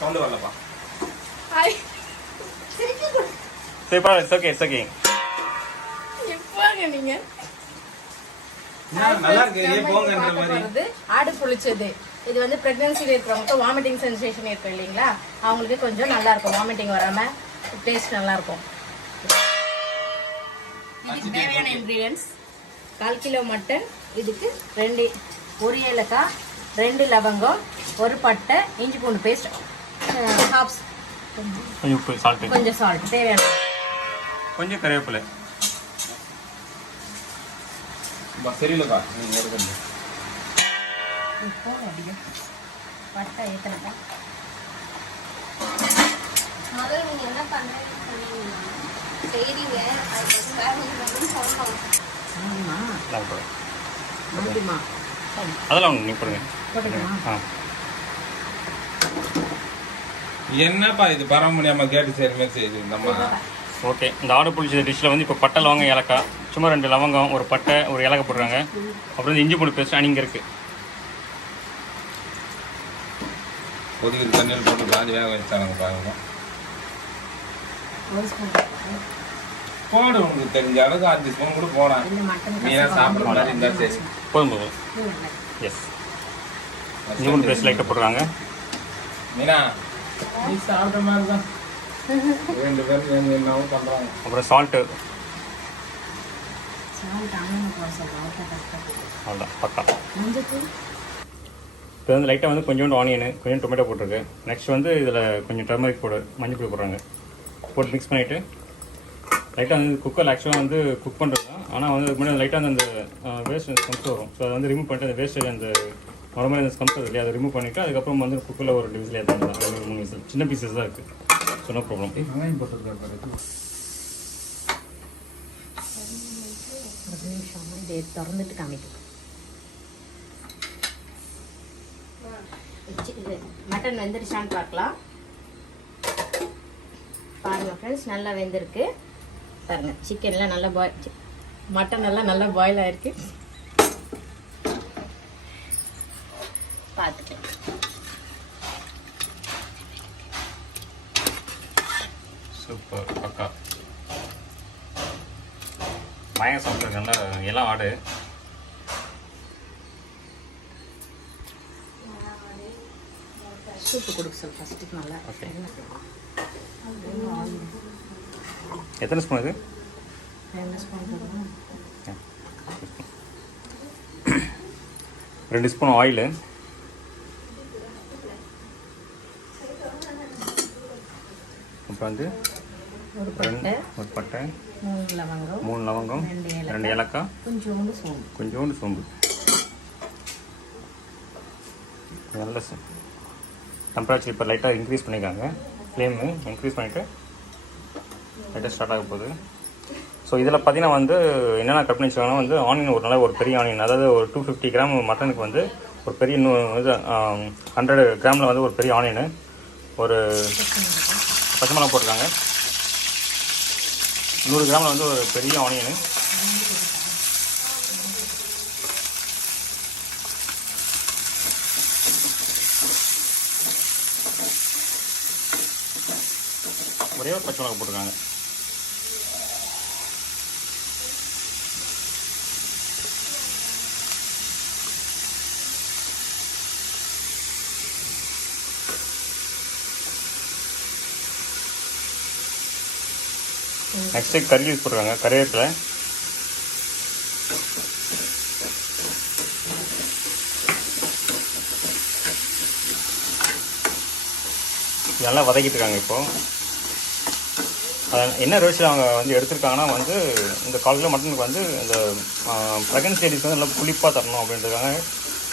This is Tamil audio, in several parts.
சவுண்ட் வரலப்பா. ஹாய். சரி பரவாயில்ல, இட்ஸ் ஓகே, இட்ஸ் ஓகே. எப்போங்க நீங்க நல்லா இருக்கு. ஏன் போங்கன்ற மாதிரி. ஆடு புளிச்சது. இது வந்து பிரெக்னன்சில இருக்கிறவங்க வாமிட்டிங் சென்சேஷன் இருக்கும் இல்லைங்களா, அவங்களுக்கு கொஞ்சம் நல்லா இருக்கும். வாமிட்டிங் வராம டேஸ்ட் நல்லா இருக்கும். இதுக்கு தேவையான இன்கிரீடியன்ஸ் 1/4 கிலோ மட்டன். இதுக்கு 1 ஏலக்காய், 2 லவங்கம், 1 பட்டை, இஞ்சி பூண்டு பேஸ்ட், ஹாப்ஸ், கொஞ்சம் உப்பு, சால்ட், கொஞ்சம் சால்ட் தேவையான, கொஞ்சம் கறிவேப்பிலை. சரியில்லப்பா, நீங்க ஒரு கொஞ்சம் இப்போ அப்படியே பட்டை ஏற்றுறப்பா. முதல்ல நீங்க என்ன பண்றீங்க செய்றீங்க, அதுக்கு வேற ஒன்று சொல்லணும். ஆமாம்மா அதெல்லாம் நீ போடுங்க. போட்டுக்கலாமா? என்னப்பா இது பரவ முடியாம கேட்டு சரி மாதிரி செய்யுது இந்த அம்மா. ஓகே, இந்த ஆடு புளிச்ச டிஷ்ஷில் வந்து இப்போ பட்டை, லவங்கம், ஏலக்காய், சும்மா 2 லவங்கம், 1 பட்டை, 1 ஏலக்காய் போடுறாங்க. அப்புறம் இந்த இஞ்சி பூண்டு பேஸ்ட் அணிங்க இருக்குது. கொதிக்கிற தண்ணியில் போட்டு பாதி வேக வச்சாங்க பாருங்க. போடு, உங்களுக்கு தெரிஞ்ச அளவுக்கு 5 ஸ்பூன் கூட போடலாம். மீனா சாப்பிட்ற மாதிரி இருந்தால் சரி. போதும் போதும். எஸ், இஞ்சி பூண்டு பேஸ்ட் லைட்டாக போடுறாங்க. மீனா நீ சாப்பிட்ற மாதிரி தான் 2 பேரும் என்னவும் பண்ணுறாங்க. அப்புறம் சால்ட்டு, அவ்வளோதான் பக்கா. இப்போ வந்து லைட்டாக வந்து கொஞ்சோண்டு ஆனியனு, கொஞ்சம் டொமேட்டோ போட்டிருக்கு. நெக்ஸ்ட் வந்து இதில் கொஞ்சம் டர்மரிக் பவுடர், மஞ்சள் பொடி போடுறாங்க. போட்டு மிக்ஸ் பண்ணிவிட்டு லைட்டாக வந்து குக்கரில் ஆக்சுவலாக வந்து குக் பண்ணுறது தான். ஆனால் வந்து அதுக்கு முன்னாடி லைட்டாக அந்த வேஸ்ட் ஸ்கம்ஸ் வரும். ஸோ அதை வந்து ரிமூவ் பண்ணிட்டு அந்த வேஸ்ட்டு அந்த நார்மலாக அந்த ஸ்கம்ஸ் இல்லையா, அதை ரிமூவ் பண்ணிவிட்டு அதுக்கப்புறம் வந்து குக்கரில் ஒரு விசில் ஏற்றாங்க தான். 3 விசில், சின்ன பீசஸ் தான் இருக்குது. So no problem. வெங்காயம் போட்டுருக்காரு. ஒரு நிமிஷம் இதை திறந்துட்டு காமிக்கும். இது மட்டன் வெந்துருச்சான்னு பார்க்கலாம். பாருங்கள் ஃப்ரெண்ட்ஸ், நல்லா வெந்திருக்கு பாருங்கள். சிக்கன்லாம் நல்லா மட்டன் எல்லாம் நல்லா பாயில் ஆகிருக்கு. பார்த்துக்கலாம். சூப்பர் பக்கா. மயம் சாப்பிட்ருக்கு நல்லா எல்லாம் ஆடு. சூப்பு கொடுக்க சொல் ஃபஸ்ட்டுக்கு நல்லா. ஓகே, எத்தனை ஸ்பூன் இது? 2 ஸ்பூன் போடுவோம். 2 ஸ்பூன் ஆயிலு, அப்புறம் வந்து ஒரு பட்டை, 3 லவங்கம், 2 ஏலக்காய், கொஞ்சோண்டு சோம்பு. நல்ல டெம்பரேச்சர் இப்போ லைட்டாக இன்க்ரீஸ் பண்ணியிருக்காங்க. ஃப்ளேமு இன்க்ரீஸ் பண்ணிவிட்டு லைட்டாக ஸ்டார்ட் ஆக போகுது. ஸோ இதில் பார்த்தீங்கன்னா வந்து என்னென்ன கட் பண்ணி வச்சுருக்காங்கன்னா வந்து ஆனியன், ஒரு நல்ல ஒரு பெரிய ஆனியன், அதாவது ஒரு 250 கிராம் மட்டனுக்கு வந்து ஒரு பெரிய இது 100 கிராமில் வந்து ஒரு பெரிய ஆனியனு, ஒரு பச்சை மிளகா போட்டிருக்காங்க. 100 கிராமில் வந்து ஒரு பெரிய ஆனியனு, ஒரே ஒரு பச்சை மிளகா போட்டிருக்காங்க. நெக்ஸ்ட்டு கறி யூஸ் பண்ணுறாங்க, கறிவேப்பிலை, இதெல்லாம் வதக்கிட்டு இருக்காங்க. இப்போது என்ன ரோஷில் அவங்க வந்து எடுத்திருக்காங்கன்னா வந்து இந்த 1/4 கிலோ மட்டனுக்கு வந்து இந்த ப்ரெக்னன்சி லேடிஸ் வந்து நல்லா புளிப்பாக தரணும் அப்படின்றதுக்காக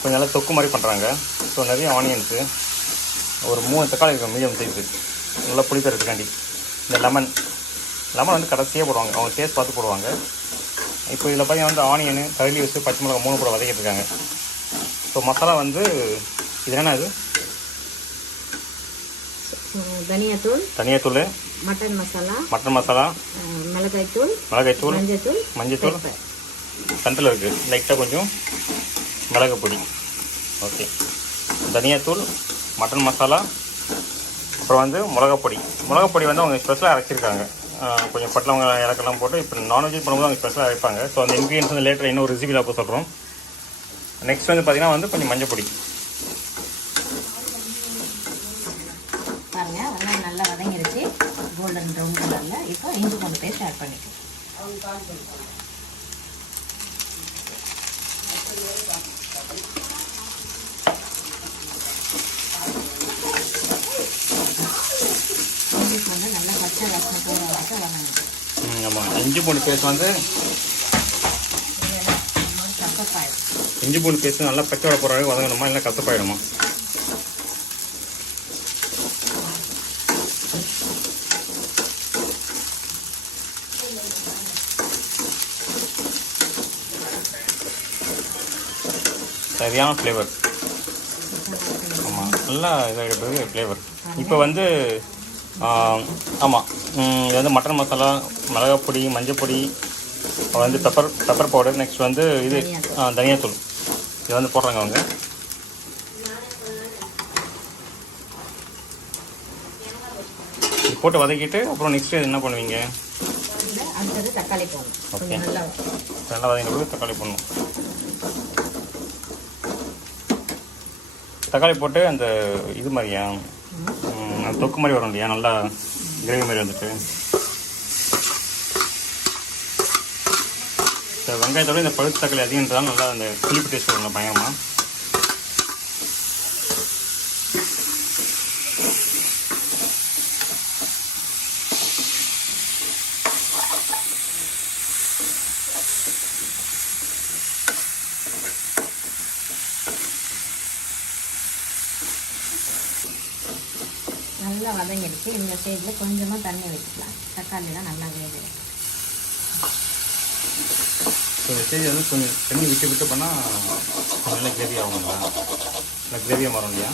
கொஞ்சம் நல்லா தொக்கு மாதிரி பண்ணுறாங்க. ஸோ நிறைய ஆனியன்ஸு, ஒரு 3 தக்காளி இருக்கும் மீடியம் சைஸு, நல்லா புளிக்கிறதுக்காண்டி. இந்த லெமன் வந்து கடைசியாக போடுவாங்க, அவங்க டேஸ்ட் பார்த்து போடுவாங்க. இப்போ இதில் பார்த்தீங்கன்னா வந்து ஆனியனு, கறி வச்சு பச்சை மிளகா 3 கூட வதக்கிட்டு இருக்காங்க. ஸோ மசாலா வந்து இது என்ன, இது தனியாத்தூள், மட்டன் மசாலா, மிளகாய்த்தூள், மஞ்சத்தூள் சென்டரில் இருக்குது. லைட்டாக கொஞ்சம் மிளகு பொடி. ஓகே, தனியாத்தூள், மட்டன் மசாலா, அப்புறம் வந்து மிளகாப்பொடி. மிளகாப்பொடி வந்து அவங்க ஸ்பெஷலாக அரைச்சிருக்காங்க. கொஞ்சம் பட்டலவங்க இலக்கெல்லாம் போட்டு இப்போ நான்வெஜ் பண்ணும்போது அவங்க ஸ்பெஷலாக அரைப்பாங்க. ஸோ அந்த இன்க்ரீடியன்ஸ் வந்து லேட்டர் இன்னொரு ரெசிபியில் அப்போ சொல்கிறோம். நெக்ஸ்ட் வந்து பார்த்திங்கன்னா வந்து கொஞ்சம் மஞ்சள் பொடி. பாருங்கள் வெங்காயம் நல்லா வதங்கிடுச்சு கோல்டன் ப்ரௌன் கலரில். இப்போ இஞ்சி பூண்டு பேஸ்ட் ஆட் பண்ணிக்கலாம். இஞ்சி பூண்டு நல்லா பச்சை வாசனை போகிற வரைக்கும் வதங்கணும். ஆமாம், இஞ்சி பூண்டு பேஸ்ட் வந்து கசப்பாயிடும். இஞ்சி பூண்டு பேஸ்ட் நல்லா பச்சை வடை போகிற வரைக்கும் வதங்கணுமா, இல்லை கசப்பாயிடுமா? சரியான ஃப்ளேவர். ஆமாம், நல்லா இதாகிடுறது ஃப்ளேவர். இப்போ வந்து ஆமாம், இது வந்து மட்டன் மசாலா, மிளகாப்பொடி, மஞ்சப்பொடி, வந்து பெப்பர் பவுடர், நெக்ஸ்ட் வந்து இது தனியாத்தூள் இது வந்து போடுறாங்க அவங்க. இது போட்டு வதக்கிட்டு அப்புறம் நெக்ஸ்ட்டு என்ன பண்ணுவீங்க? அடுத்தது தக்காளி போடணும். ஓகே, நல்லா வதங்கின பிறகு தக்காளி போடணும். தக்காளி போட்டு அந்த இது மாதிரியா தொக்கு மாதிரி வரும் இல்லையா, நல்லா கிரேவி மாதிரி வந்துட்டு. இந்த வெங்காயத்தோட இந்த பழுத்து தக்காளி அதிகன்றதால நல்லா அந்த புளிப்பு டேஸ்ட் வருங்க பயங்கரமாக. நல்லா வதங்கிடுச்சு. இந்த ஸ்டேஜில் கொஞ்சமாக தண்ணி வச்சுக்கலாம். தக்காளிலாம் நல்லா வேகும். ஸோ இந்த ஸ்டேஜ் வந்து கொஞ்சம் தண்ணி விட்டு பண்ணால் நல்லா கிரேவி ஆகுங்களா, நல்லா கிரேவியாக மாறும் இல்லையா?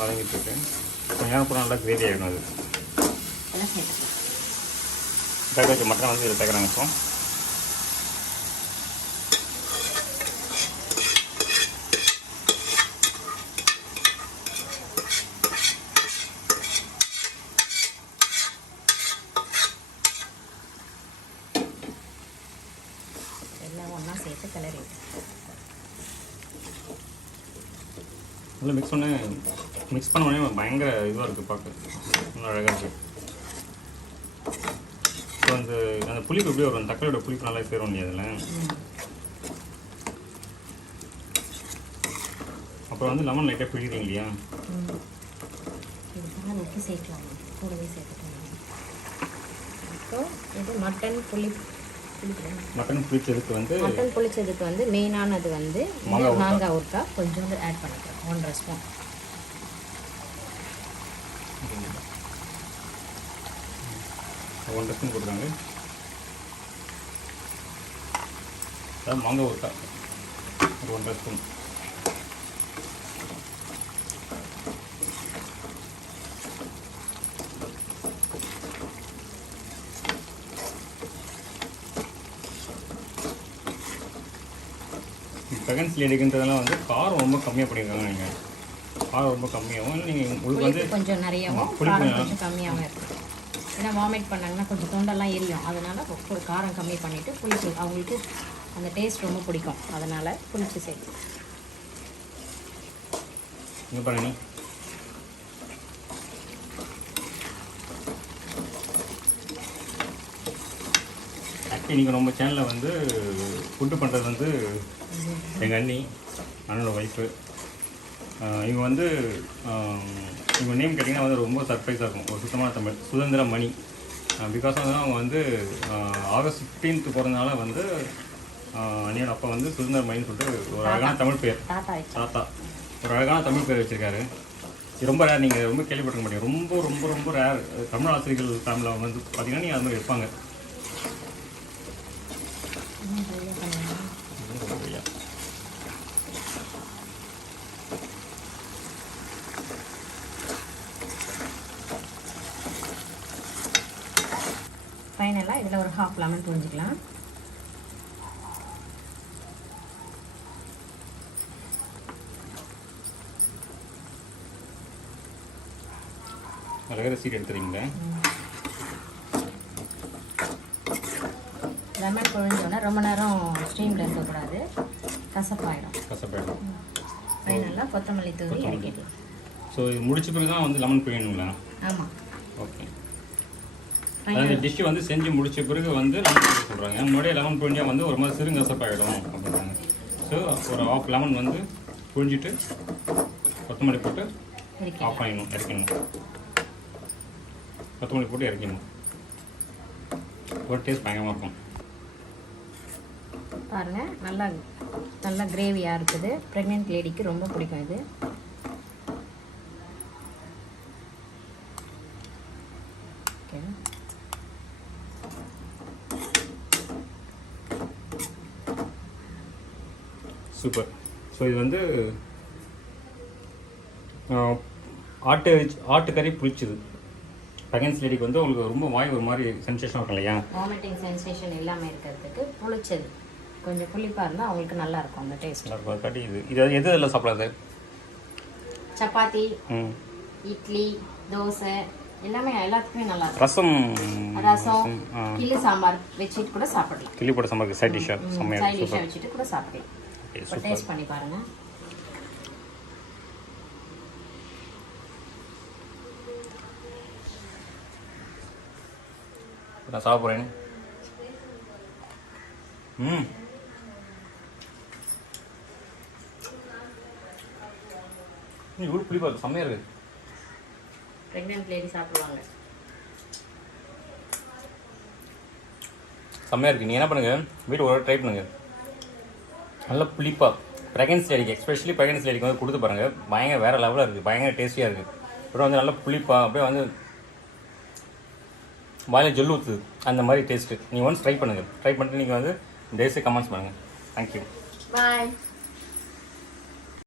வதங்கிட்டு இருக்கு. கொஞ்ச நேரம் கூட நல்லா கிரேவி ஆகிடும். அது வேக வச்ச மட்டன் வந்து இதில் சேர்க்குறாங்க. இப்போ எல்லாம் ஒன்றா சேர்த்து கிளறி நல்லா மிக்ஸ் பண்ண உடனே பயங்கர இதுவாக இருக்குது, பார்க்க நல்லா அழகாக இருக்குது. ஸோ அந்த புளிப்பு எப்படி வரும்? தக்காளியோட புளிப்பு நல்லா சேரும் இல்லையா அதில். அப்புறம் வந்து லெமன் லைட்டாக பிழிறீங்க இல்லையா? இதுக்காக உப்பு சேர்க்கலாம், கூடவே சேர்த்துக்கலாம். இப்போ இது மட்டன் புளிச்சதுக்கு வந்து மெயினானது வந்து மாங்காய் ஊறுகாய் கொஞ்சோண்டு ஆட் பண்ணிக்கலாம். 1.5 ஸ்பூன். ஒன்றரை ஸ்பூன் கொடுக்குறாங்க. அதான் மாங்காய் ஊறுகாய் ஒரு 1.5 ஸ்பூன். ப்ரெக்னன்சி லேடிக்குன்றதெல்லாம் வந்து காரம் ரொம்ப கம்மியாக பண்ணியிருக்காங்க. நீங்கள் காரம் ரொம்ப கம்மியாகவும் இல்லை, நீங்கள் உங்களுக்கு வந்து கொஞ்சம் நிறையவும் காரம் கொஞ்சம் கம்மியாகவும் இருக்கும். ஏன்னா வாமிட் பண்ணாங்கன்னா கொஞ்சம் தொண்டெல்லாம் எரியும். அதனால் ஒரு காரம் கம்மி பண்ணிவிட்டு புளிச்சு அவங்களுக்கு அந்த டேஸ்ட் ரொம்ப பிடிக்கும். அதனால் புளிச்சு சேர்த்து இங்கே பண்ணி ஆக்சுவலி நீங்கள் நம்ம சேனலில் வந்து ஃபுட்டு பண்ணுறது வந்து எங்கள் அண்ணனோட ஒய்ஃபு. இவங்க வந்து இவங்க நேம் கேட்டிங்கன்னா வந்து ரொம்ப சர்ப்ரைஸாக இருக்கும். ஒரு சுத்தமான தமிழ் சுதந்திர மணி. பிகாஸ் வந்து அவங்க வந்து ஆகஸ்ட் 15th பிறந்தனால வந்து அண்ணியோட அப்பா வந்து சுதந்திர மணின்னு சொல்லிட்டு ஒரு அழகான தமிழ் பேர், தாத்தா ஒரு அழகான தமிழ் பேர் வச்சுருக்காரு. இது ரொம்ப ரேர், நீங்கள் ரொம்ப கேள்விப்பட்டிருக்க மாட்டீங்க. ரொம்ப ரொம்ப ரொம்ப ரேர். தமிழ் ஆசிரியர்கள் ஃபேமிலியில் வந்து பார்த்தீங்கன்னா நீங்கள் அது மாதிரி இருப்பாங்க. ஃபைனலாக இதில் ஒரு ஹாஃப் லெமன் புரிஞ்சிக்கலாம். அழகாக சீட் எடுத்துறீங்களே. லெமன் புழிஞ்சோன்னா ரொம்ப நேரம் ஸ்டீமில் இருக்கக்கூடாது, கசப்பாயிடும். ஃபைனலாக கொத்தமல்லி தூவி இறக்கிடலாம். ஸோ இது முடிச்ச பிறகு தான் வந்து லெமன் பிழியணுங்களா? ஆமாம். ஓகே. அந்த டிஷ்ஷு வந்து செஞ்சு முடிச்ச பிறகு வந்து லெமன் பிழிய சொல்கிறாங்க. முன்னாடியே லெமன் பிழிஞ்சா வந்து ஒரு மாதிரி சிறுங்கசப்பாயிடும் அப்படின்றாங்க. ஸோ ஒரு ஹாஃப் லெமன் வந்து புழிஞ்சிட்டு கொத்தமல்லி போட்டு ஆஃப் பண்ணிடணும், இறக்கணும். கொத்தமல்லி போட்டு இறக்கணும். ஒரு டேஸ்ட் பயங்கரமாக இருக்கும். பாருங்கள், நல்லா கிரேவியாக இருக்குது. ப்ரெக்னென்ட் லேடிக்கு ரொம்ப பிடிக்கும் இது. Okay, super. ஸோ இது வந்து ஆட்டுக்கறி புளிச்சுது. ப்ரெக்னன்சி லேடிக்கு வந்து உங்களுக்கு ரொம்ப வாய் ஒரு மாதிரி சென்சேஷன் இருக்கும் இல்லையா? வாமிட்டிங் சென்சேஷன் இல்லாமல் இருக்கிறதுக்கு புளிச்சது கொஞ்சம் புளிப்பாக இருந்தால் அவங்களுக்கு நல்லா இருக்கும் அந்த டேஸ்ட். நல்லா இருக்கும். கட்டி இது எது எல்லாம் சாப்பிடாது? சப்பாத்தி, இட்லி, தோசை எல்லாமே எல்லாத்துக்குமே நல்லா இருக்கும். ரசம், கிள்ளி சாம்பார் வச்சுட்டு கூட சாப்பிடலாம். கிள்ளி போட்ட சாம்பார் சைட் டிஷ்ஷாக வச்சுட்டு கூட சாப்பிடலாம். இப்போ டேஸ்ட் பண்ணி பாருங்கள். நான் சாப்பிட போகிறேன். இவ்வளோ புளிப்பாக இருக்குது, செம்மையாக இருக்குது. ப்ரெக்னென்ட் லேடி சாப்பிடுவாங்க. செம்மையாக இருக்குது. நீங்கள் என்ன பண்ணுங்கள், வீட்டு ஒரு ட்ரை பண்ணுங்கள். நல்லா புளிப்பாக ப்ரெக்னன்சி லேடிக்கு, எஸ்பெஷலி ப்ரெக்னன்சி லேடிக்கு வந்து கொடுத்து பாருங்கள். பயங்கர வேறு லெவலில் இருக்குது, பயங்கர டேஸ்டியாக இருக்குது. அப்புறம் வந்து நல்லா புளிப்பாக அப்படியே வந்து வாயில் ஜொல்லு ஊற்றுது, அந்த மாதிரி டேஸ்ட்டு. நீங்கள் ஒன்ஸ் ட்ரை பண்ணுங்கள். ட்ரை பண்ணிட்டு நீங்கள் வந்து டேஸ்ட்டு கமெண்ட்ஸ் பண்ணுங்கள். தேங்க்யூ. பாய்.